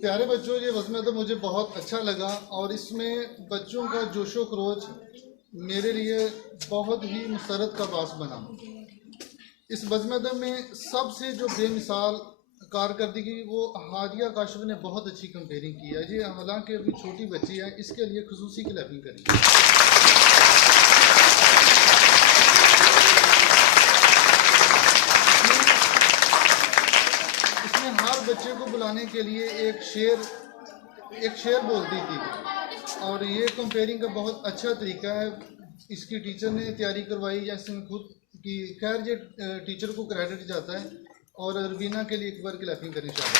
प्यारे बच्चों, ये वज़्म तो मुझे बहुत अच्छा लगा और इसमें बच्चों का जोशो खरोच मेरे लिए बहुत ही मुसरत का बास बना। इस वज़्म में सबसे जो बेमिसाल कारकर्दगी वो हादिया काशिफ ने बहुत अच्छी कंपेयरिंग की है। ये हालांकि अभी छोटी बच्ची है, इसके लिए खुसूसी क्लैपिंग करी। इसने हर बच्चे को बुलाने के लिए एक शेर बोलती थी और ये कंपेयरिंग का बहुत अच्छा तरीका है। इसकी टीचर ने तैयारी करवाई या इसने खुद की, खैर ये टीचर को क्रेडिट जाता है। और रबीना के लिए एक बार क्लैपिंग करनी चाहिए।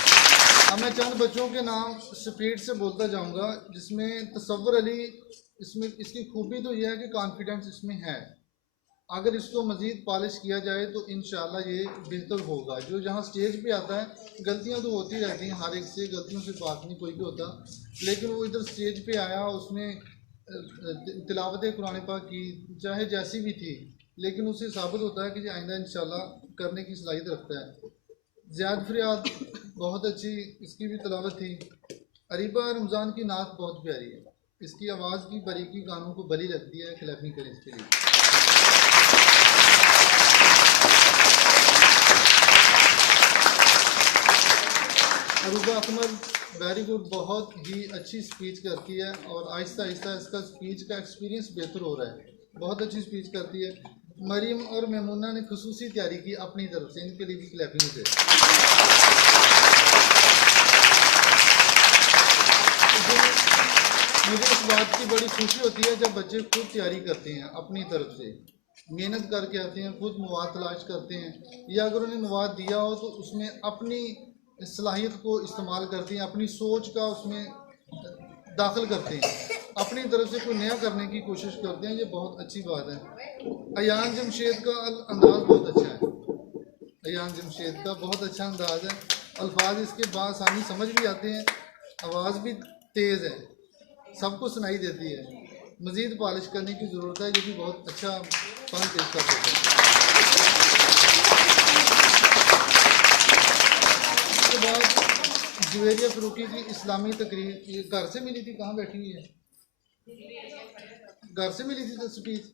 अब मैं चंद बच्चों के नाम स्पीड से बोलता जाऊंगा, जिसमें तसव्वुर अली, इसमें इसकी खूबी तो यह है कि कॉन्फिडेंस इसमें है। अगर इसको मज़ीद पॉलिश किया जाए तो इंशाल्लाह ये बेहतर होगा। जो जहाँ स्टेज पे आता है गलतियाँ तो होती रहती हैं, हर एक से गलतियों से बात नहीं कोई भी होता, लेकिन वो इधर स्टेज पे आया, उसने तिलावत कुरान पाक की, चाहे जैसी भी थी, लेकिन उससे साबित होता है कि ये आइंदा इंशाल्लाह करने की सलाहियत रखता है। ज़ियाद फरियाद बहुत अच्छी इसकी भी तिलावत थी। अरीबा रमज़ान की नात बहुत प्यारी है, इसकी आवाज़ की बारीकी गानों को बली लगती है। क्लैपिंग करें इसके लिए। अरूबा अकमल वेरी गुड, बहुत ही अच्छी स्पीच करती है और आहिस्ता आहिस्ता इसका स्पीच का एक्सपीरियंस बेहतर हो रहा है, बहुत अच्छी स्पीच करती है। मरीम और मेमुना ने खुसूसी तैयारी की अपनी तरफ से, इनके लिए भी क्लैपिंग दे। मुझे इस बात की बड़ी खुशी होती है जब बच्चे खुद तैयारी करते हैं, अपनी तरफ से मेहनत करके आते हैं, खुद मवाद तलाश करते हैं, या अगर उन्हें मवाद दिया हो तो उसमें अपनी सलाहियत को इस्तेमाल करते हैं, अपनी सोच का उसमें दाखिल करते हैं, अपनी तरफ से कोई नया करने की कोशिश करते हैं। ये बहुत अच्छी बात है। अयान जमशेद का अंदाज़ बहुत अच्छा है, अयान जमशेद का बहुत अच्छा अंदाज़ है, अल्फाज इसके बासानी समझ भी आते हैं, आवाज़ भी तेज़ है, सबको सुनाई देती है। मज़ीद पॉलिश करने की ज़रूरत है, ये भी बहुत अच्छा फन पेश कर सकते हैं। उसके बाद जुवेरिया फरूकी की इस्लामी तकरीर, ये घर से मिली थी, कहाँ बैठी हुई है, घर से मिली थी स्पीच,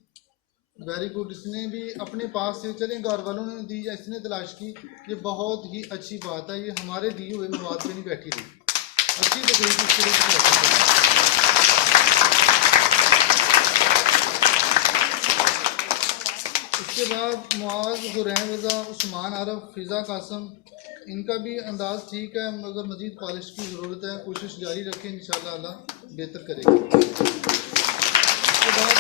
वेरी गुड। इसने भी अपने पास से, चलें घर वालों ने दी या इसने तलाश की, ये बहुत ही अच्छी बात है। ये हमारे दिए हुए मवाद पे नहीं बैठी थी, अच्छी तकरीर इसके लिए। उसके बाद मुआज़, हुरैन रज़ा, उस्मान आरफ, फ़िज़ा कासम, इनका भी अंदाज़ ठीक है मगर मज़ीद पॉलिश की ज़रूरत है। कोशिश जारी रखें, इंशाअल्लाह अल्लाह बेहतर करेगा। उसके बाद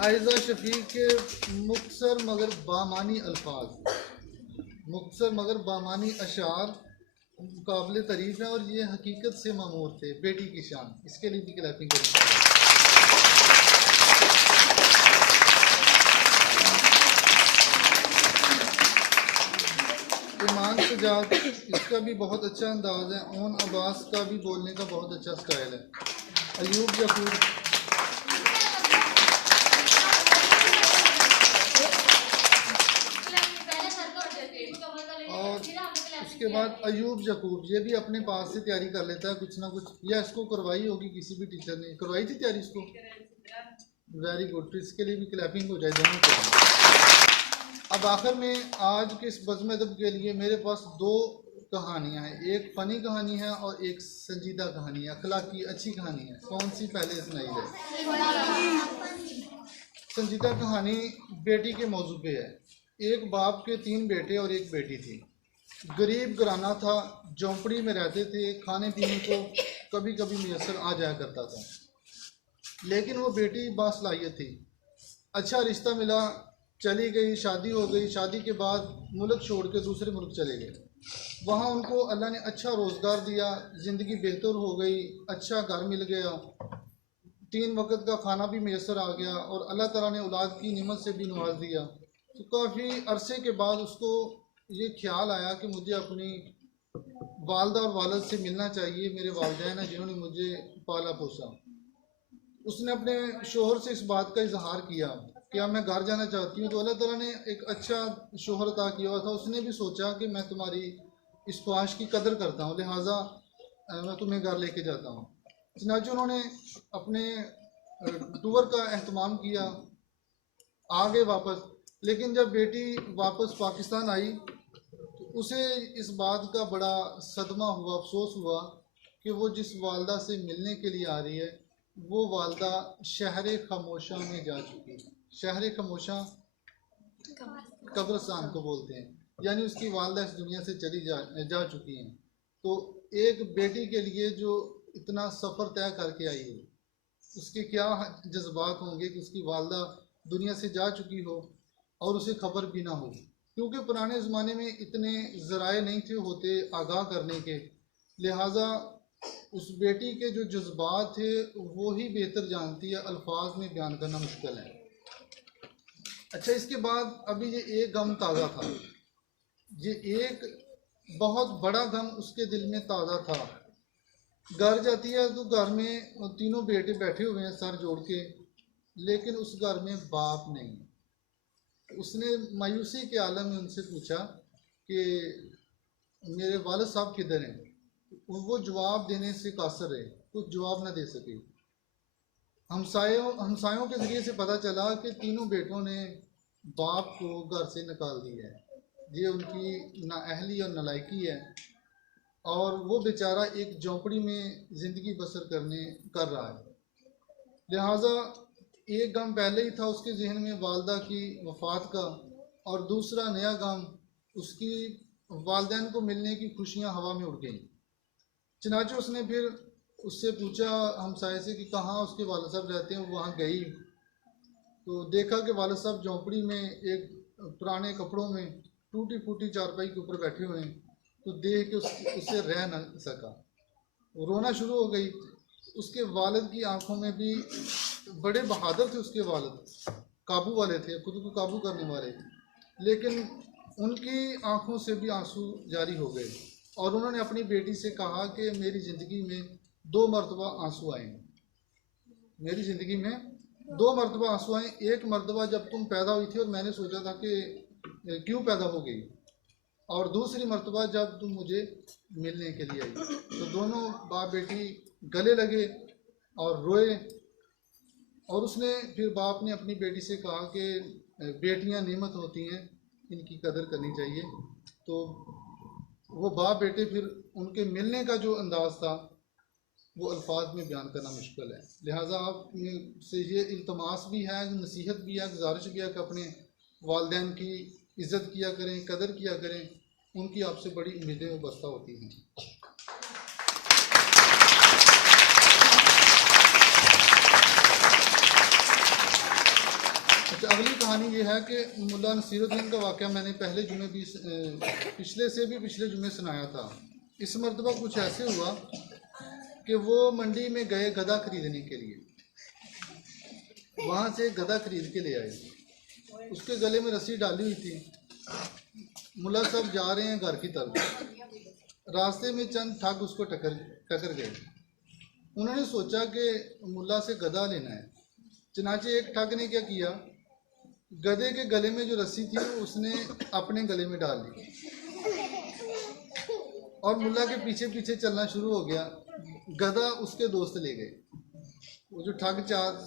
आयज़ा शफ़ीक के मुख्तसर मगर बामानी अल्फाज, मुख्तसर मगर बामानी अशार काबिल तारीफ़ है और ये हकीकत से मामूर थे, बेटी की शान, इसके लिए भी क्लैपिंग करेंगे। ईमान सजाद, इसका भी बहुत अच्छा अंदाज़ है। ओन अब्बास का भी बोलने का बहुत अच्छा स्टाइल है। अयूब जकूर, और उसके बाद अयूब जकूब, ये भी अपने पास से तैयारी कर लेता है कुछ ना कुछ, या इसको करवाई होगी किसी भी टीचर ने, करवाई थी तैयारी इसको, वेरी गुड। तो इसके लिए भी क्लैपिंग हो जाए दोनों के लिए। अब आखिर में आज के इस बज़्म अदब के लिए मेरे पास दो कहानियाँ हैं, एक फ़नी कहानी है और एक संजीदा कहानी है, अखलाकी अच्छी कहानी है। कौन सी पहले सुनाई जाए? संजीदा कहानी बेटी के मौजू पे है। एक बाप के 3 बेटे और एक बेटी थी। गरीब घराना था, झोंपड़ी में रहते थे, खाने पीने को कभी कभी मुयसर आ जाया करता था, लेकिन वो बेटी बासलाहियत थी। अच्छा रिश्ता मिला, चली गई, शादी हो गई। शादी के बाद मुल्क छोड़ के दूसरे मुल्क चले गए। वहाँ उनको अल्लाह ने अच्छा रोज़गार दिया, ज़िंदगी बेहतर हो गई, अच्छा घर मिल गया, 3 वक्त का खाना भी मैसर आ गया और अल्लाह ताला ने औलाद की निमत से भी नवाज दिया। तो काफ़ी अरसे के बाद उसको ये ख्याल आया कि मुझे अपनी वालदा और वालद से मिलना चाहिए, मेरे वालिदैन हैं जिन्होंने मुझे पाला पोसा। उसने अपने शोहर से इस बात का इजहार किया क्या मैं घर जाना चाहती हूँ, तो अल्लाह ताला ने एक अच्छा शोहर अता किया हुआ था। उसने भी सोचा कि मैं तुम्हारी इस ख्वाहिश की कदर करता हूँ, लिहाजा मैं तुम्हें घर लेके जाता हूँ। चनाचे उन्होंने अपने टूर का अहतमाम किया, आ गए वापस। लेकिन जब बेटी वापस पाकिस्तान आई तो उसे इस बात का बड़ा सदमा हुआ, अफसोस हुआ कि वो जिस वालदा से मिलने के लिए आ रही है वो वालदा शहर खामोशा में जा चुकी है। शहर खामोशा कब्रस्तान को बोलते हैं, यानी उसकी वालदा इस दुनिया से चली जा चुकी हैं। तो एक बेटी के लिए जो इतना सफ़र तय करके आई है, उसके क्या जज्बात होंगे कि उसकी वालदा दुनिया से जा चुकी हो और उसे खबर भी ना हो। क्योंकि पुराने ज़माने में इतने ज़राए नहीं थे होते आगाह करने के, लिहाजा उस बेटी के जो जज्बात थे वो ही बेहतर जानती है, अल्फाज में बयान करना मुश्किल है। अच्छा, इसके बाद अभी ये एक गम ताज़ा था, ये एक बहुत बड़ा गम उसके दिल में ताज़ा था। घर जाती है तो घर में तीनों बेटे बैठे हुए हैं सर जोड़ के, लेकिन उस घर में बाप नहीं। उसने मायूसी के आलम में उनसे पूछा कि मेरे वालिद साहब किधर हैं। वो जवाब देने से कासर रहे, कुछ जवाब ना दे सके। हमसायों के ज़रिए से पता चला कि तीनों बेटों ने बाप को घर से निकाल दिया है। ये उनकी नाअहली और नालायकी है, और वो बेचारा एक झोंपड़ी में ज़िंदगी बसर कर रहा है। लिहाजा एक गम पहले ही था उसके जहन में वालदा की वफ़ात का, और दूसरा नया गम उसकी वालदैन को मिलने की खुशियाँ हवा में उड़ गईं। चनाचे उसने फिर उससे पूछा हमसाये से कि कहाँ उसके वालिद साहब रहते हैं। वहाँ गई तो देखा कि वालिद साहब झोंपड़ी में एक पुराने कपड़ों में टूटी फूटी चारपाई के ऊपर बैठे हुए हैं। तो देख के उससे रह न सका, रोना शुरू हो गई। उसके वालिद की आंखों में भी, बड़े बहादुर थे उसके वालिद, काबू वाले थे, खुद को काबू करने वाले, लेकिन उनकी आंखों से भी आंसू जारी हो गए। और उन्होंने अपनी बेटी से कहा कि मेरी ज़िंदगी में 2 मरतबा आंसू आए, मेरी ज़िंदगी में 2 मरतबा आंसू आए। एक मरतबा जब तुम पैदा हुई थी और मैंने सोचा था कि क्यों पैदा हो गई, और दूसरी मरतबा जब तुम मुझे मिलने के लिए आई। तो दोनों बाप बेटी गले लगे और रोए। और उसने फिर बाप ने अपनी बेटी से कहा कि बेटियां नेमत होती हैं, इनकी कदर करनी चाहिए। तो वो बाप बेटे फिर उनके मिलने का जो अंदाज़ था वो अल्फाज में बयान करना मुश्किल है। लिहाजा आप से ये इल्तमास भी है, नसीहत भी है, गुजारिश भी है कि अपने वालिदैन की इज़्ज़त किया करें, कदर किया करें, उनकी आपसे बड़ी उम्मीदें वाबस्ता होती हैं। अच्छा, अगली कहानी ये है कि मुल्ला नसीरुद्दीन का वाक़या मैंने पहले जुमे भी पिछले जुमे सुनाया था। इस मरतबा कुछ ऐसे हुआ कि वो मंडी में गए गधा खरीदने के लिए। वहाँ से गधा खरीद के ले आए, उसके गले में रस्सी डाली हुई थी। मुल्ला साहब जा रहे हैं घर की तरफ, रास्ते में चंद ठग उसको टकर गए। उन्होंने सोचा कि मुल्ला से गधा लेना है। चनाचे एक ठग ने क्या किया, गधे के गले में जो रस्सी थी उसने अपने गले में डाल ली और मुल्ला के पीछे पीछे चलना शुरू हो गया। गधा उसके दोस्त ले गए। वो जो ठग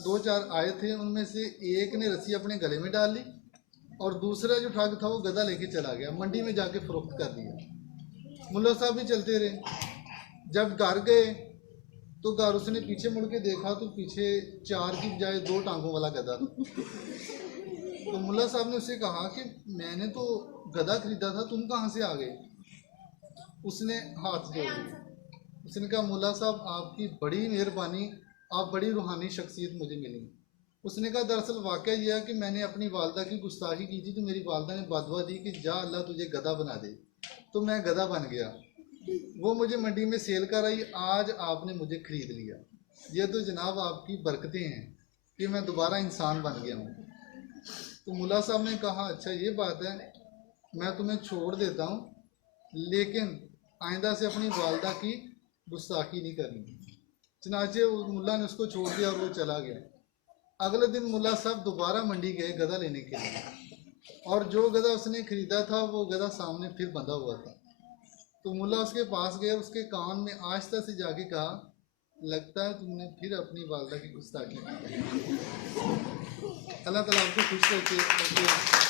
2-4 आए थे उनमें से एक ने रस्सी अपने गले में डाल ली और दूसरा जो ठग था वो गधा लेके चला गया, मंडी में जाके फरोख्त कर दिया। मुल्ला साहब भी चलते रहे। जब घर गए तो घर उसने पीछे मुड़ के देखा तो पीछे 4 की बजाय 2 टांगों वाला गधा। तो मुल्ला साहब ने उससे कहा कि मैंने तो गधा खरीदा था, तुम कहाँ से आ गए? उसने हाथ जोड़ दिए। उसने कहा मुल्ला साहब आपकी बड़ी मेहरबानी, आप बड़ी रूहानी शख्सियत मुझे मिली। उसने कहा दरअसल वाक़या यह है कि मैंने अपनी वालदा की गुस्ताखी की थी, तो मेरी वालदा ने बदवा दी कि जा अल्लाह तुझे गधा बना दे, तो मैं गधा बन गया। वो मुझे मंडी में सेल कर आई, आज आपने मुझे ख़रीद लिया। ये तो जनाब आपकी बरकतें हैं कि मैं दोबारा इंसान बन गया हूँ। तो मुल्ला साहब ने कहा अच्छा ये बात है, मैं तुम्हें छोड़ देता हूँ, लेकिन आइंदा से अपनी वालदा की गुस्ताखी नहीं करनी। चनाचे मुल्ला ने उसको छोड़ दिया और वो चला गया। अगले दिन मुल्ला साहब दोबारा मंडी गए गधा लेने के लिए, और जो गधा उसने खरीदा था वो गधा सामने फिर बंधा हुआ था। तो मुल्ला उसके पास गए, उसके कान में आहिस्ता से जाके कहा, लगता है तुमने फिर अपनी वालदा की गुस्ताखी की। अल्लाह ताला आपको खुश रखे।